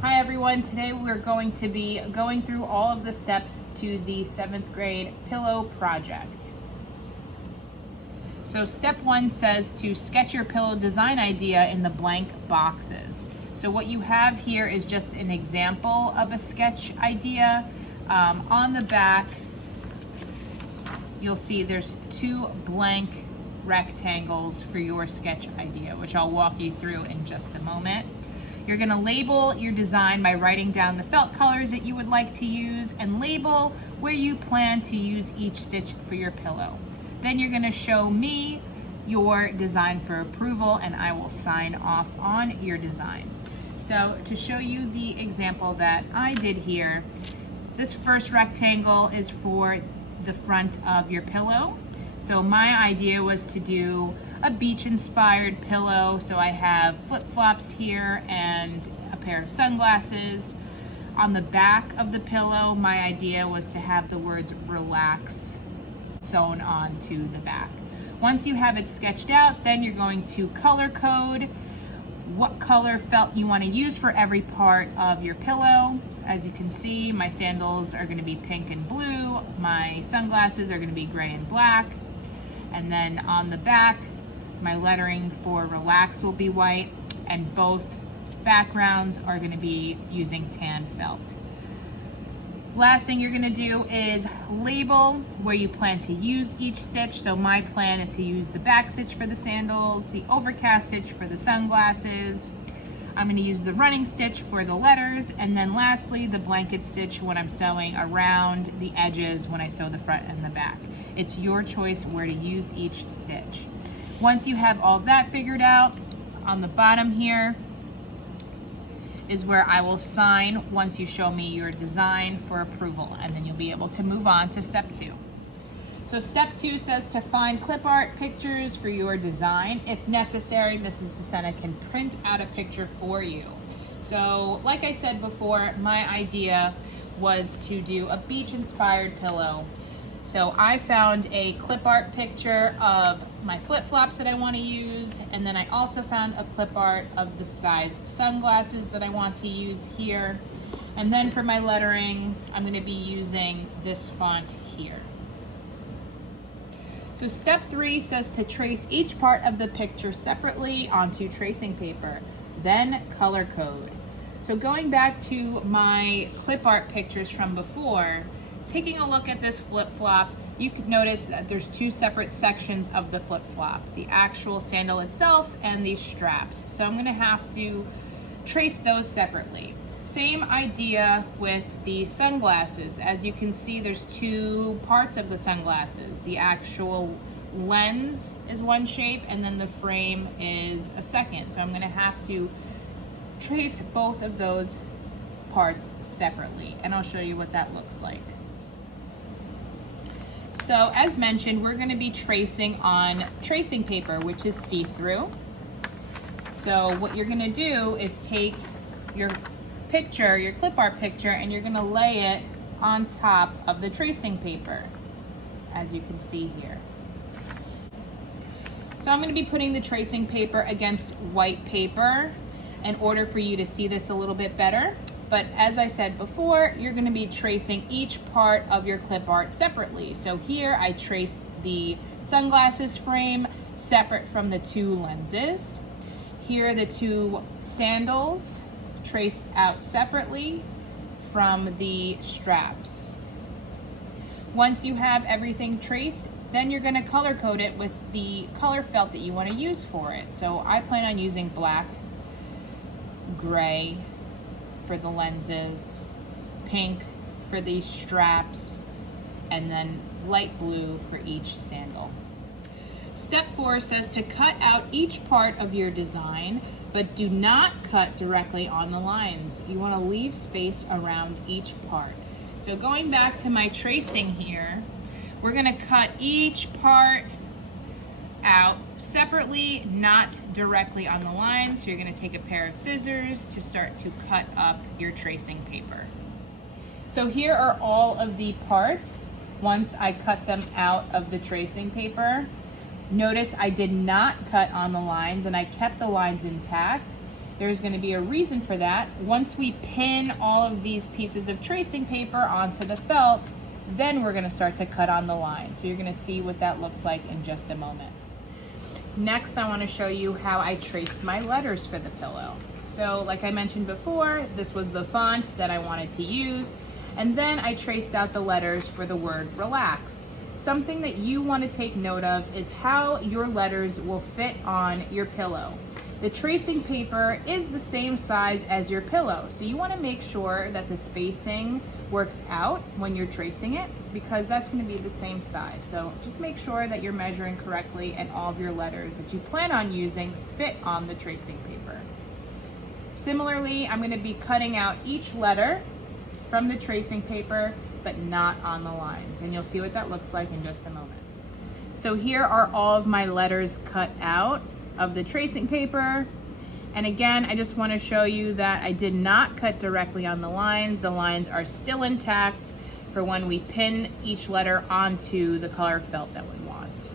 Hi everyone, today we're going to be going through all of the steps to the 7th grade pillow project. So step 1 says to sketch your pillow design idea in the blank boxes. So what you have here is just an example of a sketch idea. On the back, you'll see there's 2 blank rectangles for your sketch idea, which I'll walk you through in just a moment. You're going to label your design by writing down the felt colors that you would like to use and label where you plan to use each stitch for your pillow. Then you're going to show me your design for approval and I will sign off on your design. So to show you the example that I did here, this first rectangle is for the front of your pillow. So my idea was to do a beach-inspired pillow. So I have flip-flops here and a pair of sunglasses. On the back of the pillow, my idea was to have the words relax sewn onto the back. Once you have it sketched out, then you're going to color code what color felt you want to use for every part of your pillow. As you can see, my sandals are going to be pink and blue. My sunglasses are going to be gray and black. And then on the back, my lettering for relax will be white, and both backgrounds are going to be using tan felt. Last thing you're going to do is label where you plan to use each stitch. So my plan is to use the back stitch for the sandals, the overcast stitch for the sunglasses. I'm going to use the running stitch for the letters, and then lastly the blanket stitch when I'm sewing around the edges when I sew the front and the back. It's your choice where to use each stitch. Once you have all that figured out, on the bottom here is where I will sign once you show me your design for approval, and then you'll be able to move on to step 2. So step 2 says to find clip art pictures for your design. If necessary, Mrs. DeSena can print out a picture for you. So like I said before, my idea was to do a beach-inspired pillow. So I found a clip art picture of my flip-flops that I want to use, and then I also found a clip art of the size sunglasses that I want to use here. And then for my lettering, I'm going to be using this font here. So step 3 says to trace each part of the picture separately onto tracing paper, then color code. So going back to my clip art pictures from before, taking a look at this flip-flop, you could notice that there's 2 separate sections of the flip-flop, the actual sandal itself and these straps. So I'm going to have to trace those separately. Same idea with the sunglasses. As you can see, there's 2 parts of the sunglasses. The actual lens is one shape and then the frame is a second. So I'm going to have to trace both of those parts separately, and I'll show you what that looks like. So as mentioned, we're going to be tracing on tracing paper, which is see-through. So what you're going to do is take your picture, your clip art picture, and you're going to lay it on top of the tracing paper, as you can see here. So I'm going to be putting the tracing paper against white paper in order for you to see this a little bit better. But as I said before, you're going to be tracing each part of your clip art separately. So here I traced the sunglasses frame separate from the 2 lenses. Here the 2 sandals traced out separately from the straps. Once you have everything traced, then you're going to color code it with the color felt that you want to use for it. So I plan on using black, gray for the lenses, pink for these straps, and then light blue for each sandal. Step 4 says to cut out each part of your design, but do not cut directly on the lines. You want to leave space around each part. So going back to my tracing here, we're going to cut each part out separately, not directly on the line. So you're going to take a pair of scissors to start to cut up your tracing paper. So here are all of the parts once I cut them out of the tracing paper. Notice I did not cut on the lines and I kept the lines intact. There's going to be a reason for that. Once we pin all of these pieces of tracing paper onto the felt, then we're going to start to cut on the line. So you're going to see what that looks like in just a moment. Next, I want to show you how I traced my letters for the pillow. So like I mentioned before, this was the font that I wanted to use, and then I traced out the letters for the word relax. Something that you want to take note of is how your letters will fit on your pillow. The tracing paper is the same size as your pillow, so you want to make sure that the spacing works out when you're tracing it, because that's going to be the same size. So just make sure that you're measuring correctly and all of your letters that you plan on using fit on the tracing paper. Similarly, I'm going to be cutting out each letter from the tracing paper, but not on the lines, and you'll see what that looks like in just a moment. So here are all of my letters cut out of the tracing paper. And again, I just want to show you that I did not cut directly on the lines. The lines are still intact for when we pin each letter onto the color felt that we want.